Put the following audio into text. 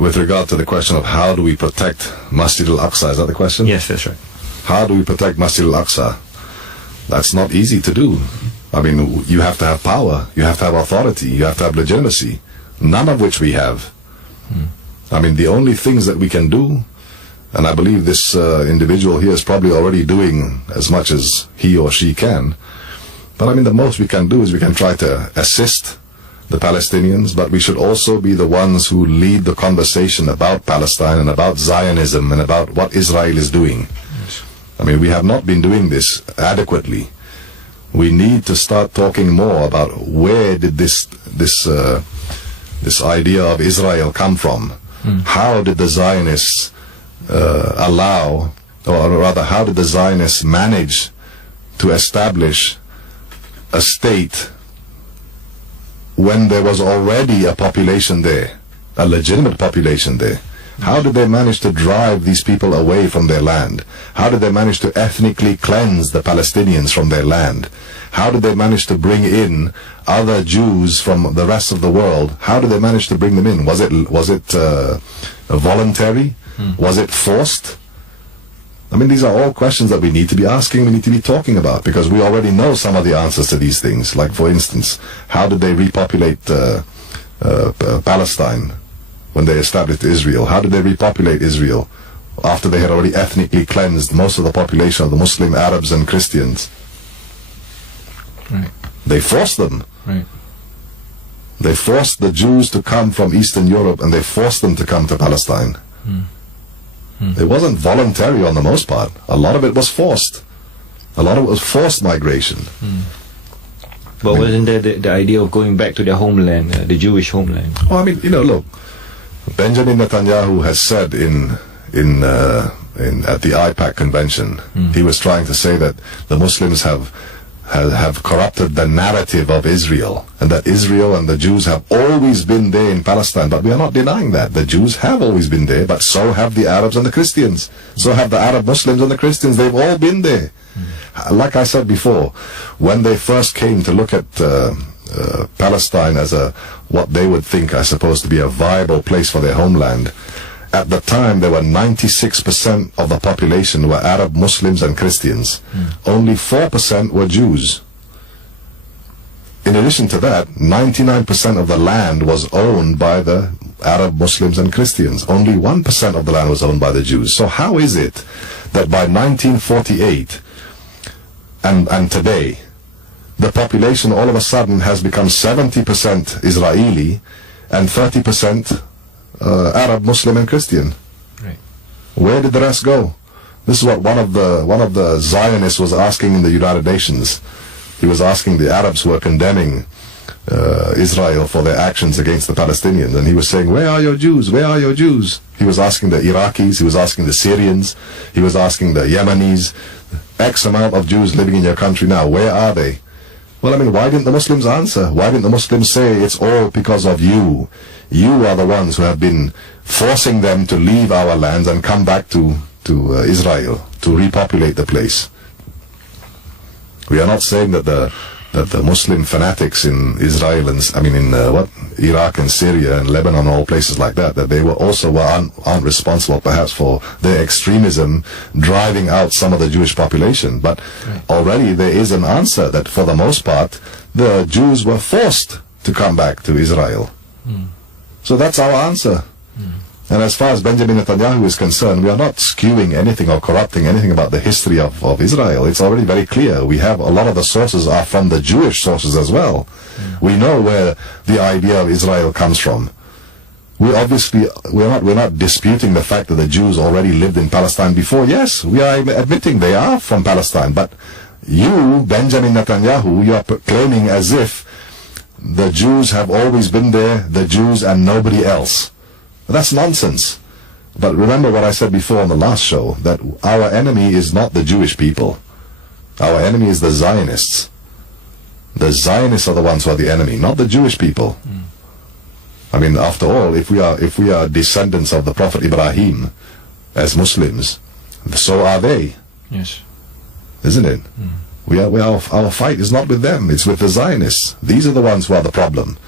with regard to the question of how do we protect Masjid al-Aqsa, is that the question? Yes, that's right. How do we protect Masjid al-Aqsa? That's not easy to do. I mean, you have to have power, you have to have authority, you have to have legitimacy, none of which we have. I mean, the only things that we can do, and I believe this individual here is probably already doing as much as he or she can, but I mean, the most we can do is we can try to assist the Palestinians, but we should also be the ones who lead the conversation about Palestine and about Zionism and about what Israel is doing. Yes. I mean, we have not been doing this adequately. We need to start talking more about where did this idea of Israel come from? How did the Zionists allow, or rather, how did the Zionists manage to establish a state when there was already a population there, a legitimate population there? How did they manage to drive these people away from their land? How did they manage to ethnically cleanse the Palestinians from their land? How did they manage to bring in other Jews from the rest of the world? How did they manage to bring them in? Was it voluntary? Was it forced? I mean, these are all questions that we need to be asking, we need to be talking about, because we already know some of the answers to these things. Like, for instance, how did they repopulate Palestine when they established Israel? How did they repopulate Israel after they had already ethnically cleansed most of the population of the Muslim Arabs and Christians? Right. They forced them. Right. They forced the Jews to come from Eastern Europe, and they forced them to come to Palestine. It wasn't voluntary on the most part. A lot of it was forced. A lot of it was forced migration. But wasn't there the idea of going back to their homeland, the Jewish homeland? Well, I mean, look, Benjamin Netanyahu has said at the IPAC convention, he was trying to say that the Muslims have corrupted the narrative of Israel, and that Israel and the Jews have always been there in Palestine. But we are not denying that. The Jews have always been there, but so have the Arabs and the Christians. So have the Arab Muslims and the Christians. They've all been there. Like I said before, when they first came to look at Palestine as what they would think, I suppose, to be a viable place for their homeland, at the time there were 96% of the population were Arab Muslims and Christians. Only 4% were Jews. In addition to that, 99% of the land was owned by the Arab Muslims and Christians. Only 1% of the land was owned by the Jews. So how is it that by 1948 and today, the population all of a sudden has become 70% Israeli and 30% Arab, Muslim, and Christian? Right. Where did the rest go? This is what one of the Zionists was asking in the United Nations. He was asking the Arabs who were condemning Israel for their actions against the Palestinians, and he was saying, "Where are your Jews? Where are your Jews?" He was asking the Iraqis, he was asking the Syrians, he was asking the Yemenis, X amount of Jews living in your country now, where are they? Well, I mean, why didn't the Muslims answer? Why didn't the Muslims say, it's all because of you? You are the ones who have been forcing them to leave our lands and come back to Israel, to repopulate the place. We are not saying that the Muslim fanatics in Israel and, Iraq and Syria and Lebanon and all places like that they were also aren't responsible perhaps for their extremism driving out some of the Jewish population. But already there is an answer that for the most part the Jews were forced to come back to Israel. So that's our answer. And as far as Benjamin Netanyahu is concerned, we are not skewing anything or corrupting anything about the history of Israel. It's already very clear. We have a lot of the sources are from the Jewish sources as well. We know where the idea of Israel comes from. We're not disputing the fact that the Jews already lived in Palestine before. Yes, we are admitting they are from Palestine. But you, Benjamin Netanyahu, you are claiming as if the Jews have always been there, the Jews and nobody else. That's nonsense. But remember what I said before on the last show, that our enemy is not the Jewish people. Our enemy is the Zionists. The Zionists are the ones who are the enemy, not the Jewish people. I mean, after all, if we are descendants of the Prophet Ibrahim as Muslims, so are they. Yes. Isn't it? Our fight is not with them, it's with the Zionists. These are the ones who are the problem.